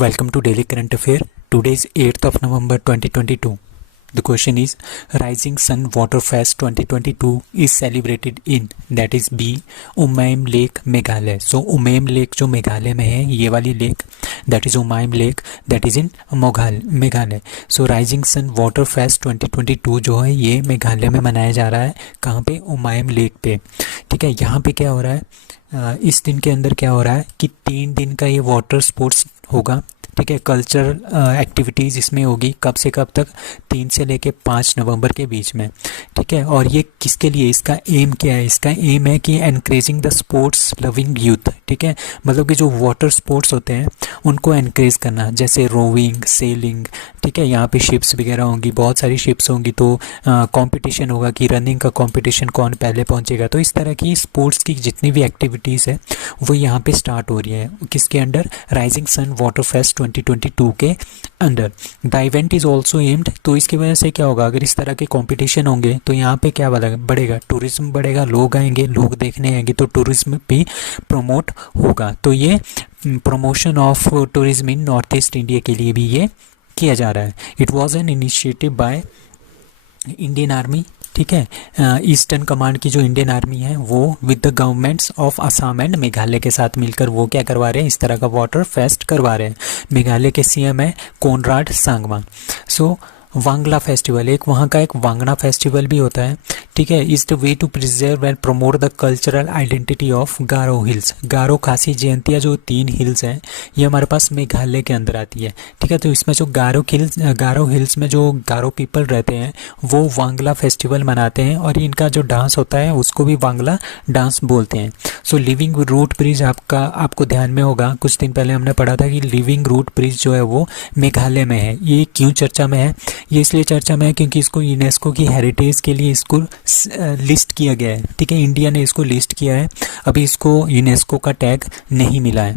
Welcome to Daily Current Affair. Today is 8th of November 2022. The question is Rising Sun Water Fest 2022 is celebrated in, that is B, Umiam lake Meghalaya. So Umiam lake जो मेघालय में है, ये वाली lake, that is Umiam lake, that is in Meghalaya. So Rising Sun Water Fest 2022 जो है ये मेघालय में मनाया जा रहा है. कहाँ पे? उमाइम लेक पे. ठीक है, यहाँ पे क्या हो रहा है, इस दिन के अंदर क्या हो रहा है कि 3 दिन का ये वाटर स्पोर्ट्स होगा. ठीक है, कल्चरल एक्टिविटीज़ इसमें होगी. कब से कब तक? 3 से लेके 5 नवंबर के बीच में. ठीक है, और ये किसके लिए, इसका एम क्या है? इसका एम है कि encouraging the sports loving youth. ठीक है, मतलब कि जो वाटर स्पोर्ट्स होते हैं उनको एनकरेज करना, जैसे रोविंग, सेलिंग. ठीक है, यहाँ पे शिप्स वगैरह होंगी, बहुत सारी शिप्स होंगी, तो कंपटीशन होगा कि रनिंग का कंपटीशन कौन पहले पहुँचेगा. तो इस तरह की स्पोर्ट्स की जितनी भी एक्टिविटीज़ है वो यहाँ पे स्टार्ट हो रही है. किसके under? Rising sun water fest 2022 के अंदर. The event is also aimed. तो इसकी वजह से क्या होगा, अगर इस तरह के कंपटीशन होंगे तो यहाँ पे क्या बढ़ेगा? टूरिज्म बढ़ेगा, लोग आएंगे, लोग देखने आएंगे, तो टूरिज्म भी प्रमोट होगा. तो ये promotion of tourism in north east India के लिए भी ये किया जा रहा है. It was an initiative by Indian army. ठीक है, ईस्टर्न कमांड की जो इंडियन आर्मी है वो with the governments of Assam and Meghalaya के साथ मिलकर वो क्या करवा रहे हैं, इस तरह का वाटर फेस्ट करवा रहे हैं. मेघालय के सीएम है कोनराड सांगमा. सो वांगला फेस्टिवल, एक वहाँ का एक वांगड़ा फेस्टिवल भी होता है. ठीक है, is the way to preserve and promote the cultural identity of Garo hills. Garo, Khasi, Jaintia जो 3 हिल्स हैं ये हमारे पास मेघालय के अंदर आती है. ठीक है, तो इसमें जो गारो हिल्स में जो गारो पीपल रहते हैं वो वांगला फेस्टिवल मनाते हैं, और इनका जो डांस होता है उसको भी वांगला डांस बोलते हैं. सो लिविंग रूट ब्रिज आपको ध्यान में होगा, कुछ दिन पहले हमने पढ़ा था कि लिविंग रूट ब्रिज जो है वो मेघालय में है. ये क्यों चर्चा में है? ये इसलिए चर्चा में है क्योंकि इसको यूनेस्को की हेरिटेज के लिए इसको लिस्ट किया गया है. ठीक है, इंडिया ने इसको लिस्ट किया है, अभी इसको यूनेस्को का टैग नहीं मिला है.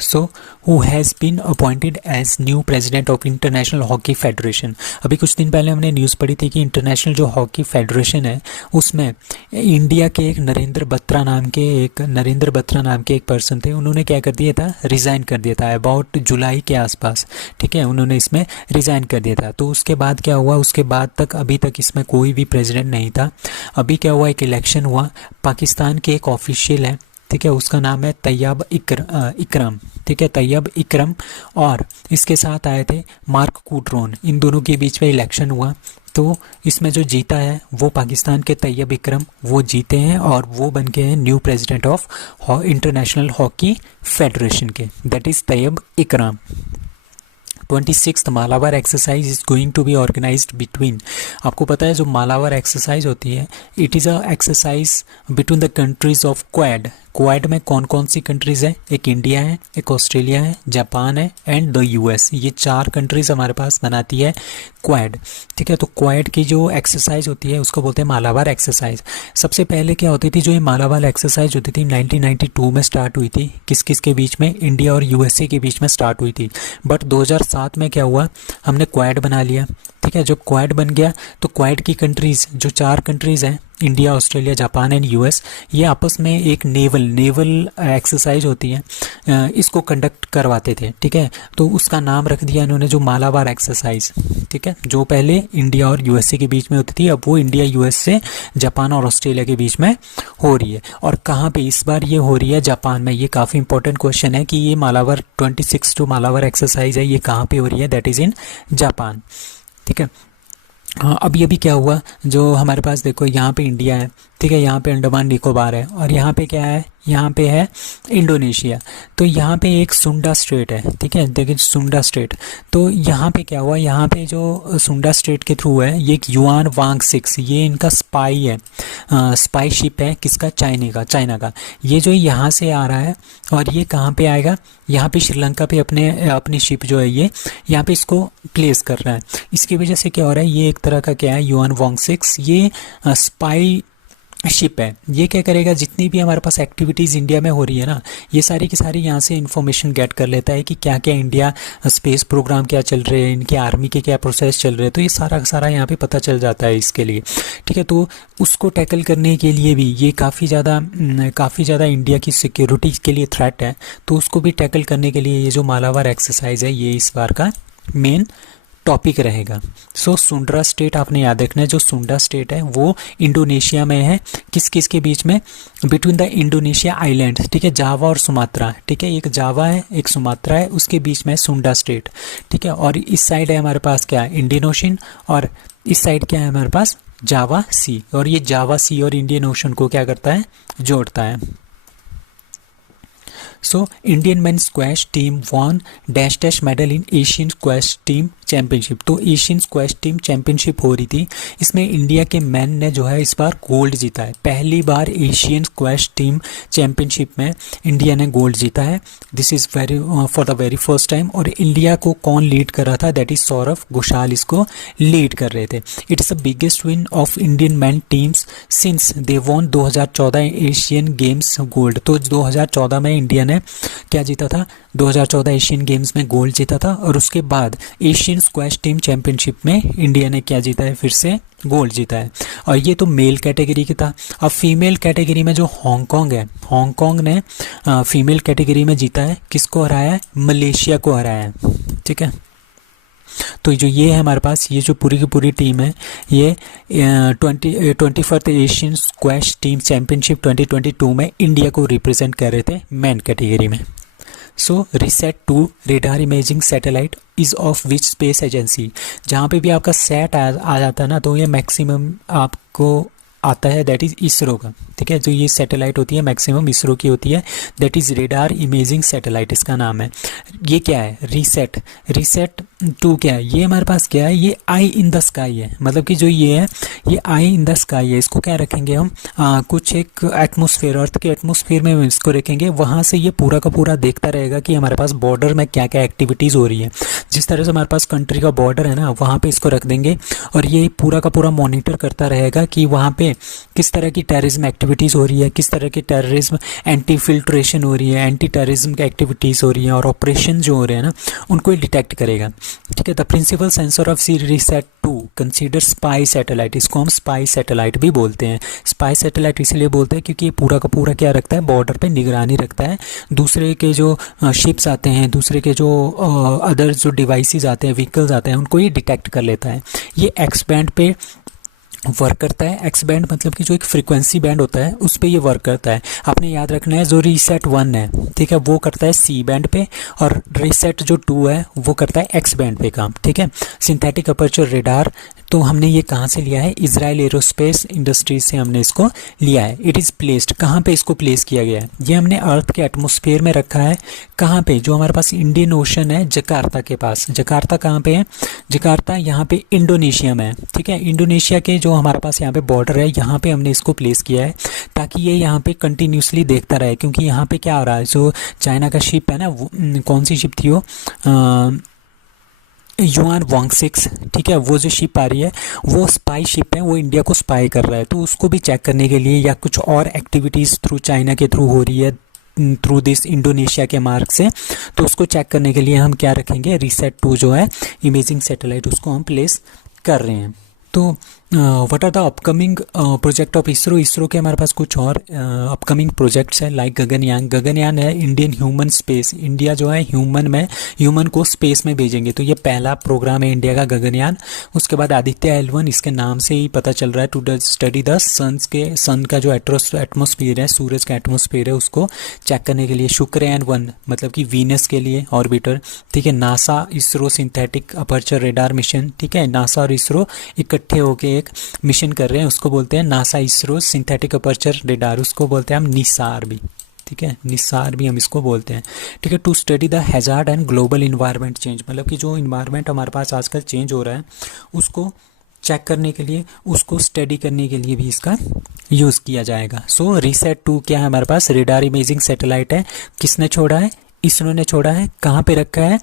So who has been appointed as new president of international hockey Federation. अभी कुछ दिन पहले हमने न्यूज़ पढ़ी थी कि इंटरनेशनल जो हॉकी फेडरेशन है उसमें इंडिया के एक नरेंद्र बत्रा नाम के एक पर्सन थे. उन्होंने क्या कर दिया था? रिज़ाइन कर दिया था अबाउट जुलाई के आसपास. ठीक है, उन्होंने इसमें रिज़ाइन कर दिया था. तो उसके बाद क्या हुआ, उसके बाद तक अभी तक इसमें कोई भी प्रेसिडेंट नहीं था. अभी क्या हुआ, एक इलेक्शन हुआ. पाकिस्तान के एक ऑफिशियल है, ठीक है, उसका नाम है तैयब इकरम. ठीक है, तैयब इकरम, और इसके साथ आए थे मार्क कूटरोन. इन दोनों के बीच में इलेक्शन हुआ. तो इसमें जो जीता है वो पाकिस्तान के तैयब इकरम वो जीते हैं, और वो बन गए हैं new president of international hockey federation के, that is Tayyab Ikram. 26th Malabar exercise is going to be organized between. आपको पता है जो मालाबार एक्सरसाइज होती है, it is a exercise between the countries of Quad. Quad में कौन कौन सी कंट्रीज़ हैं? एक इंडिया है, एक ऑस्ट्रेलिया है, जापान है एंड द यूएस. ये 4 कंट्रीज़ हमारे पास बनाती है क्वाड. ठीक है, तो क्वाड की जो एक्सरसाइज होती है उसको बोलते हैं मालाबार एक्सरसाइज. सबसे पहले क्या होती थी, जो ये मालाबार एक्सरसाइज होती थी 1992 में स्टार्ट हुई थी. किस किस के बीच में? इंडिया और यूएसए के बीच में स्टार्ट हुई थी. बट 2007 में क्या हुआ, हमने क्वाड बना लिया. ठीक है, जब क्वाड बन गया तो क्वाड की कंट्रीज़ जो 4 कंट्रीज़ हैं, India, Australia, Japan and US, ये आपस में एक नेवल एक्सरसाइज होती है, इसको कंडक्ट करवाते थे. ठीक है, तो उसका नाम रख दिया इन्होंने जो मालाबार एक्सरसाइज. ठीक है, जो पहले इंडिया और यूएसए के बीच में होती थी, अब वो इंडिया, यूएसए, जापान और ऑस्ट्रेलिया के बीच में हो रही है. और कहाँ पे इस बार ये हो रही है? जापान में. ये काफ़ी इंपॉर्टेंट क्वेश्चन है कि ये मालाबार 26 जो मालाबार एक्सरसाइज है ये कहाँ पे हो रही है? That is in Japan. ठीक है, हाँ, अभी क्या हुआ, जो हमारे पास देखो यहाँ पे इंडिया है, ठीक है, यहाँ पे अंडमान निकोबार है, और यहाँ पे क्या है, यहाँ पे है इंडोनेशिया. तो यहाँ पे एक सुंडा स्टेट है. ठीक है, देखिए सुंडा स्टेट. तो यहाँ पे क्या हुआ, यहाँ पे जो सुंडा स्टेट के थ्रू है, ये एक युआन वांग 6, ये इनका स्पाई है, स्पाई शिप है. किसका? चाइना का. ये जो यहाँ से आ रहा है, और ये कहाँ पे आएगा, यहाँ पे श्रीलंका पे अपनी शिप जो है ये यहाँ पे इसको प्लेस कर रहा है. इसकी वजह से क्या हो रहा है, ये एक तरह का क्या है, युआन वांग 6, ये स्पाई शिप है, ये क्या करेगा, जितनी भी हमारे पास एक्टिविटीज़ इंडिया में हो रही है ना, ये सारी की सारी यहाँ से इन्फॉर्मेशन गेट कर लेता है कि क्या क्या इंडिया स्पेस प्रोग्राम क्या चल रहे हैं, इनके आर्मी के क्या प्रोसेस चल रहे हैं, तो ये सारा का सारा यहाँ पे पता चल जाता है इसके लिए। ठीक है, तो उसको टैकल करने के लिए भी ये काफ़ी ज़्यादा इंडिया की सिक्योरिटी के लिए थ्रेट है, तो उसको भी टैकल करने के लिए ये जो मालाबार एक्सरसाइज है ये इस बार का मेन टॉपिक रहेगा। सो सुंड्रा स्टेट आपने याद रखना है, जो सुंड्रा स्टेट है वो इंडोनेशिया में है, किस किस के बीच में, बिटवीन द इंडोनेशिया आइलैंड, ठीक है, जावा और सुमात्रा, ठीक है, एक जावा है एक सुमात्रा है, उसके बीच में है सुंड्रा स्टेट, ठीक है, और इस साइड है हमारे पास क्या है, इंडियन ओशन, और इस साइड क्या है हमारे पास, जावा सी, और ये जावा सी और इंडियन ओशन को क्या करता है, जोड़ता है। So Indian main squash team von dash dash medal in Asian squash team championship, तो एशियन स्क्वैश टीम चैंपियनशिप हो रही थी, इसमें इंडिया के मैन ने जो है इस बार गोल्ड जीता है, पहली बार एशियन स्क्वैश टीम चैंपियनशिप में इंडिया ने गोल्ड जीता है, this is very for the very first time. और इंडिया को कौन लीड कर रहा था, दैट इज सौरभ घोषाल इसको लीड कर रहे थे। It is the biggest win of Indian man teams since they won 2014 Asian games gold, तो 2014 में इंडिया ने क्या जीता था, 2014 एशियन गेम्स में गोल्ड जीता था, और उसके बाद एशियन स्क्वैश टीम चैंपियनशिप में इंडिया ने क्या जीता है, फिर से गोल्ड जीता है। और ये तो मेल कैटेगरी की था। अब फीमेल कैटेगरी में जो हांगकांग है, हांगकांग ने फीमेल कैटेगरी में जीता है, किसको हराया है, मलेशिया को हराया है, ठीक है। तो जो ये है हमारे पास, ये जो पूरी की पूरी टीम है, ये 21st Asian squash team championship 2022 में इंडिया को रिप्रेजेंट कर रहे थे मैन कैटेगरी में। So RISAT 2 radar imaging satellite is of which space agency, जहाँ पे भी आपका सेट आ जाता है ना, तो ये मैक्सिमम आपको आता है, दैट इज़ इसरो का, ठीक है, जो ये सैटेलाइट होती है मैक्सिमम इसरो की होती है, that is radar imaging satellite इसका नाम है। ये क्या है, रीसेट 2 क्या है, ये हमारे पास क्या है, ये आई इन द स्काई है, मतलब कि जो ये है ये आई इन द स्काई है, इसको क्या रखेंगे हम, कुछ एक एटमोसफेयर, अर्थ के एटमोसफेयर में हम इसको रखेंगे, वहाँ से ये पूरा का पूरा देखता रहेगा कि हमारे पास बॉर्डर में क्या क्या एक्टिविटीज़ हो रही है, जिस तरह से हमारे पास कंट्री का बॉर्डर है ना, वहाँ पे इसको रख देंगे, और ये पूरा का पूरा मॉनिटर करता रहेगा कि वहाँ पे किस तरह की टेररिज्म एक्टिविटीज़ हो रही है, किस तरह की टेररिज्म एंटी फिल्ट्रेशन हो रही है, एंटी टेररिज्म की एक्टिविटीज़ हो रही हैं, और ऑपरेशन जो हो रहे हैं ना, उनको ये डिटेक्ट करेगा, ठीक है। The principle sensor of RISAT 2 consider spy satellite, इसको हम स्पाई सैटेलाइट भी बोलते हैं। स्पाई सैटेलाइट इसलिए बोलते हैं क्योंकि ये पूरा का पूरा क्या रखता है, बॉर्डर पे निगरानी रखता है, दूसरे के जो शिप्स आते हैं, दूसरे के जो अदर जो डिवाइसेस आते हैं, व्हीकल्स आते हैं, उनको ये डिटेक्ट कर लेता है। ये एक्स बैंड पे वर्क करता है, एक्स बैंड मतलब कि जो एक फ्रीक्वेंसी बैंड होता है उस पे ये वर्क करता है। आपने याद रखना है, जो रीसेट 1 है, ठीक है, वो करता है सी बैंड पे, और रीसेट जो 2 है वो करता है एक्स बैंड पे काम, ठीक है। सिंथेटिक अपर्चर रेडार, तो हमने ये कहाँ से लिया है, इजराइल एरोस्पेस इंडस्ट्रीज से हमने इसको लिया है। इट इज़ प्लेस्ड, कहाँ पे इसको प्लेस किया गया है, ये हमने अर्थ के एटमोसफेयर में रखा है, कहाँ पे, जो हमारे पास इंडियन ओशन है जकार्ता के पास। जकार्ता कहाँ पे है, जकार्ता यहाँ पे इंडोनेशिया में है, ठीक है। इंडोनेशिया के जो हमारे पास यहाँ पे बॉर्डर है, यहाँ पे हमने इसको प्लेस किया है ताकि ये यहाँ पे कंटिन्यूसली देखता रहे, क्योंकि यहाँ पे क्या हो रहा है, जो चाइना का शिप है ना, कौन सी शिप थी वो, युआन वांग 6, ठीक है, वो जो शिप आ रही है वो स्पाई शिप है, वो इंडिया को स्पाई कर रहा है, तो उसको भी चेक करने के लिए, या कुछ और एक्टिविटीज़ थ्रू चाइना के थ्रू हो रही है थ्रू दिस इंडोनेशिया के मार्ग से, तो उसको चेक करने के लिए हम क्या रखेंगे, रीसेट 2 जो है इमेजिंग सैटेलाइट, उसको हम प्लेस कर रहे हैं। तो what are the upcoming project of ISRO, ISRO के हमारे पास कुछ और अपकमिंग प्रोजेक्ट्स हैं, लाइक गगनयान। गगनयान है इंडियन ह्यूमन स्पेस, इंडिया जो है ह्यूमन को स्पेस में भेजेंगे, तो ये पहला प्रोग्राम है इंडिया का गगनयान। उसके बाद आदित्य L1, इसके नाम से ही पता चल रहा है, टू स्टडी द सन का जो एटमोसफियर है, सूरज का एटमोसफियर है, उसको चेक करने के लिए। शुक्रयान 1 मतलब कि वीनस के लिए ऑर्बिटर, ठीक है। NASA ISRO synthetic aperture radar mission, ठीक है, नासा और इसरो इकट्ठे होकर मिशन कर रहे हैं, उसको बोलते हैं NASA ISRO synthetic aperture radar, उसको बोलते हैं हम निसार भी, ठीक है, निसार भी हम इसको बोलते हैं, ठीक है। To study the hazard and global environment change, मतलब कि जो इन्वायरमेंट हमारे पास आजकल चेंज हो रहा है उसको चेक करने के लिए, उसको स्टडी करने के लिए भी इसका यूज़ किया जाएगा। सो रीसेट 2 क्या है हमारे पास, रेडार इमेजिंग सैटेलाइट है, किसने छोड़ा है, इसरो ने छोड़ा है। कहाँ पे रखा है,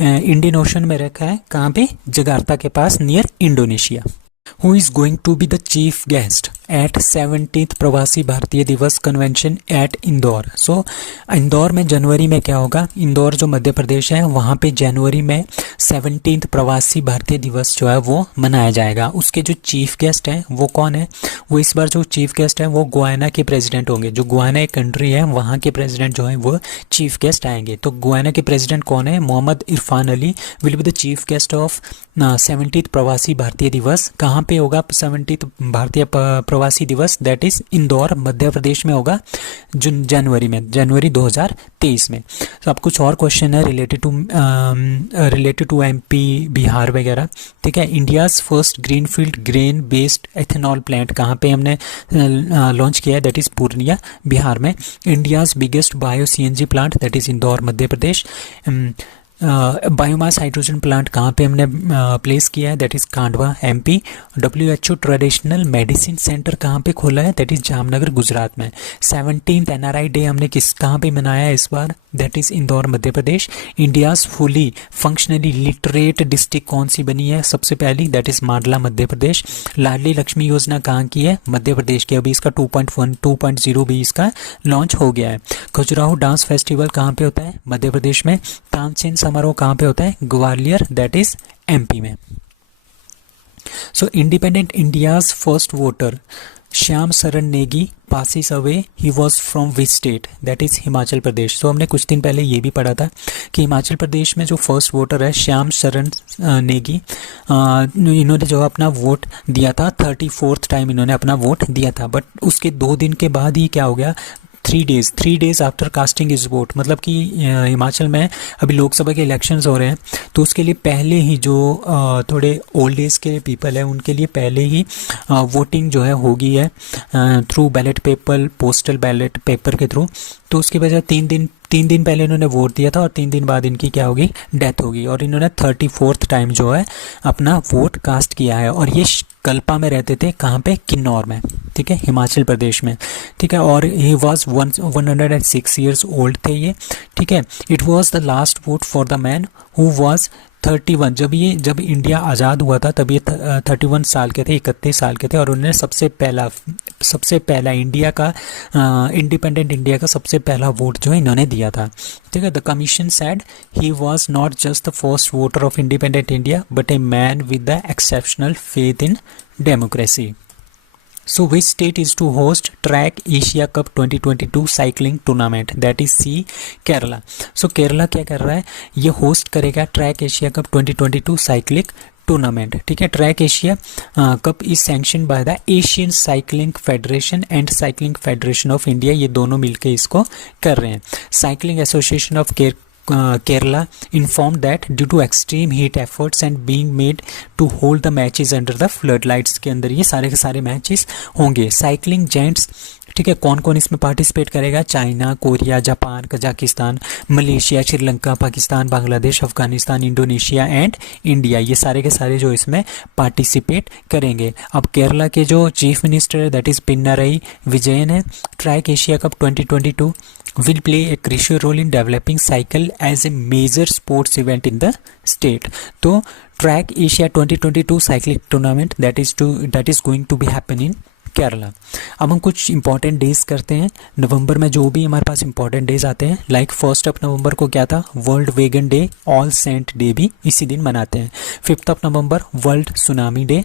इंडियन ओशन में रखा है, कहाँ पे, जकार्ता के पास near Indonesia. Who is going to be the chief guest at 17th Pravasi Bharatiya Divas convention at Indore. So Indore में जनवरी में क्या होगा, इंदौर जो मध्य प्रदेश है वहाँ पे जनवरी में 17th प्रवासी भारतीय दिवस जो है वो मनाया जाएगा। उसके जो चीफ गेस्ट हैं वो कौन है, वो इस बार जो चीफ गेस्ट हैं वो गुयाना के प्रेसिडेंट होंगे। जो गुयाना एक कंट्री है वहाँ के प्रेसिडेंट जो है वो चीफ गेस्ट आएंगे। तो गुयाना के प्रेसिडेंट कौन है, Mohammed Irfan Ali will be the chief guest of 70th Pravasi Bharatiya दिवस। कहाँ पे होगा 70th भारतीय प्रवासी दिवस, दैट इज इंदौर मध्य प्रदेश में होगा जनवरी में, जनवरी 2023 में। तो अब कुछ और क्वेश्चन है रिलेटेड टू एमपी बिहार वगैरह, ठीक है। India's first greenfield grain based ethanol plant कहाँ पे हमने लॉन्च किया है, दैट इज पूर्णिया बिहार में। India's biggest bio CNG plant, that is Indore Madhya Pradesh. Biomass hydrogen plant कहाँ पे हमने प्लेस किया है, that is Kandwa MP. WHO traditional medicine centre कहाँ पे खोला है, दैट इज़ जामनगर गुजरात में। 17th NRI डे हमने कहाँ पे मनाया है इस बार, that is Indore Madhya Pradesh. India's fully functionally literate district कौन सी बनी है सबसे पहली, दैट इज़ मांडला मध्य प्रदेश। लाडली लक्ष्मी योजना कहाँ की है, मध्य प्रदेश की। अभी इसका 2.1 2.0 भी इसका लॉन्च हो गया है। खजुराहो डांस फेस्टिवल कहाँ पे होता है, मध्य प्रदेश में। तानसेन समारोह कहाँ पे होता है, ग्वालियर, दैट इज एमपी में। So independent India's first voter Shyam Sharan Negi passes away, he was from which state, that is Himachal Pradesh. So हमने कुछ दिन पहले ये भी पढ़ा था कि हिमाचल प्रदेश में जो फर्स्ट वोटर है श्याम शरण नेगी, इन्होंने जो अपना वोट दिया था 34th टाइम इन्होंने अपना वोट दिया था। बट उसके 2 दिन के बाद ही क्या हो गया, 3 days after casting is vote, मतलब कि हिमाचल में अभी लोकसभा के इलेक्शंस हो रहे हैं, तो उसके लिए पहले ही जो थोड़े ओल्ड एज के पीपल है उनके लिए पहले ही वोटिंग जो है होगी है through ballot paper, postal ballot paper के थ्रू। तो उसकी वजह 3 दिन पहले इन्होंने वोट दिया था और 3 दिन बाद इनकी क्या होगी, डेथ होगी। और इन्होंने 34th टाइम जो है अपना वोट कास्ट किया है। और ये कल्पा में रहते थे, कहाँ पे, किन्नौर में, ठीक है, हिमाचल प्रदेश में, ठीक है। और ही वॉज 106 ईयर्स ओल्ड थे ये, ठीक है। It was the last vote for the man who was 31। जब इंडिया आज़ाद हुआ था तब ये 31 साल के थे, 31 साल के थे। और उन्होंने सबसे पहला इंडिया का इंडिपेंडेंट इंडिया का सबसे पहला वोट जो है इन्होंने दिया था, ठीक है। The commission said he was not just the first voter of independent India but a man with the exceptional faith in democracy. So which state is to host Track Asia Cup 2022 cycling tournament, that is C Kerala. So Kerala क्या कर रहा है, ये host करेगा track Asia cup 2022 cycling tournament, ठीक है। Track Asia cup is sanction by the Asian cycling federation and cycling federation of India, ये दोनों मिलकर इसको कर रहे हैं। Cycling association of Kerala informed that due to extreme heat efforts and being made to hold the matches under the floodlights के अंदर ये सारे के सारे मैचेस होंगे। साइकिलिंग जेंट्स, ठीक है, कौन कौन इसमें पार्टिसिपेट करेगा, China, Korea, Japan, Kazakhstan, Malaysia, Sri Lanka, Pakistan, Bangladesh, Afghanistan, Indonesia and India, ये सारे के सारे जो इसमें पार्टिसिपेट करेंगे। अब केरला के जो चीफ मिनिस्टर है दैट इज़ पिनाराई विजयन है। Track Asia cup 2022 will play a crucial role in developing cycle as a major sports event in the state। तो track Asia 2022 cycling tournament that is going to be happen in Kerala. अब हम कुछ important days करते हैं नवंबर में, जो भी हमारे पास इंपॉर्टेंट डेज आते हैं। लाइक 1 नवंबर को क्या था, world vegan day, all saint day भी इसी दिन मनाते हैं। 5 नवंबर वर्ल्ड सुनामी डे,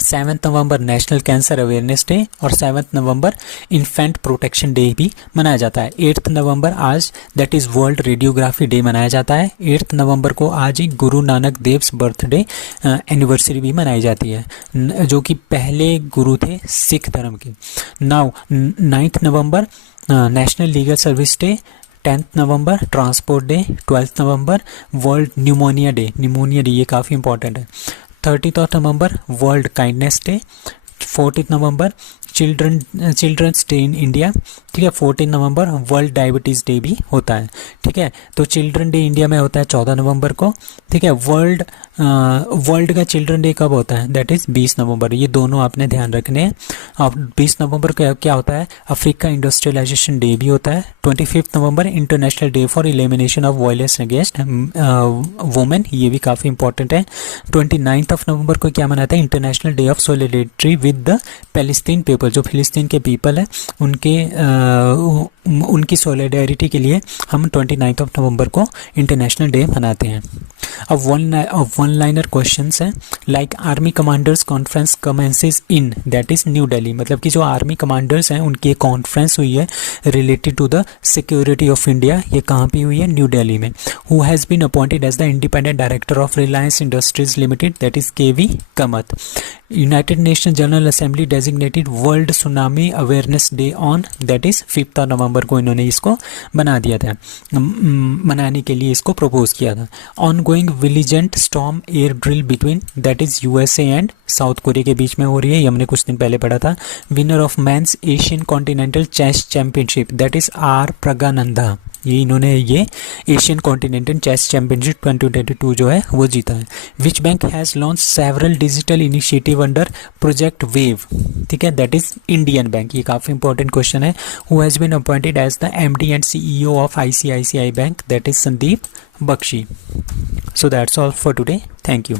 7 नवंबर नेशनल कैंसर अवेयरनेस डे और 7 नवंबर इन्फेंट प्रोटेक्शन डे भी मनाया जाता है। 8 नवंबर आज that is world radiography day मनाया जाता है। 8 नवंबर को आज ही गुरु नानक देव्स बर्थडे एनिवर्सरी भी मनाई जाती है, जो कि पहले गुरु थे सिख धर्म के। Now 9 November national legal service day, 10th November transport day, 12th November world pneumonia day ये काफ़ी इंपॉर्टेंट है। 30th November world kindness day, 14 November children's day in India, ठीक है। 14 नवंबर वर्ल्ड डायबिटीज़ डे भी होता है, ठीक है। तो चिल्ड्रन डे इंडिया में होता है 14 नवंबर को, ठीक है। वर्ल्ड का चिल्ड्रन डे कब होता है, दैट इज़ 20 नवंबर। ये दोनों आपने ध्यान रखने हैं। अब 20 नवंबर को क्या होता है, अफ्रीका इंडस्ट्रियलाइजेशन डे भी होता है। 25 November international day for elimination of violence against women, ये भी काफ़ी इंपॉर्टेंट है। 29 ऑफ नवंबर को क्या मनाता है, international day of solidarity with the Palestine people, जो फिलिस्तीन के पीपल है उनकी सोलिडेरिटी के लिए हम 29 ऑफ नवंबर को इंटरनेशनल डे मनाते हैं। अब वन लाइनर क्वेश्चंस हैं, like army commanders conference commences in, that is new Delhi, मतलब कि जो आर्मी कमांडर्स हैं उनकी एक कॉन्फ्रेंस हुई है related to the security of India, ये कहाँ पे हुई है, न्यू दिल्ली में। Who has been appointed as the independent director of Reliance industries limited, that is KV Kamath. United Nation General Assembly designated world tsunami awareness day on, that is 5 November को इन्होंने इसको बना दिया था, मनाने के लिए इसको प्रपोज किया था। Ongoing vigilant storm air drill between, that is USA and South Korea के बीच में हो रही है, ये हमने कुछ दिन पहले पढ़ा था। Winner of men's Asian continental chess championship, that is R Praggnanandhaa, ये इन्होंने ये एशियन कॉन्टिनेंटल चेस चैंपियनशिप 2022 जो है वो जीता है। Which bank has launch several digital initiative under project wave, ठीक है, दैट इज इंडियन बैंक, ये काफ़ी इंपॉर्टेंट क्वेश्चन है। Who has been appointed as the MD and CEO of ICICI bank, that is Sandeep Bakhshi. So that's all for today, thank you.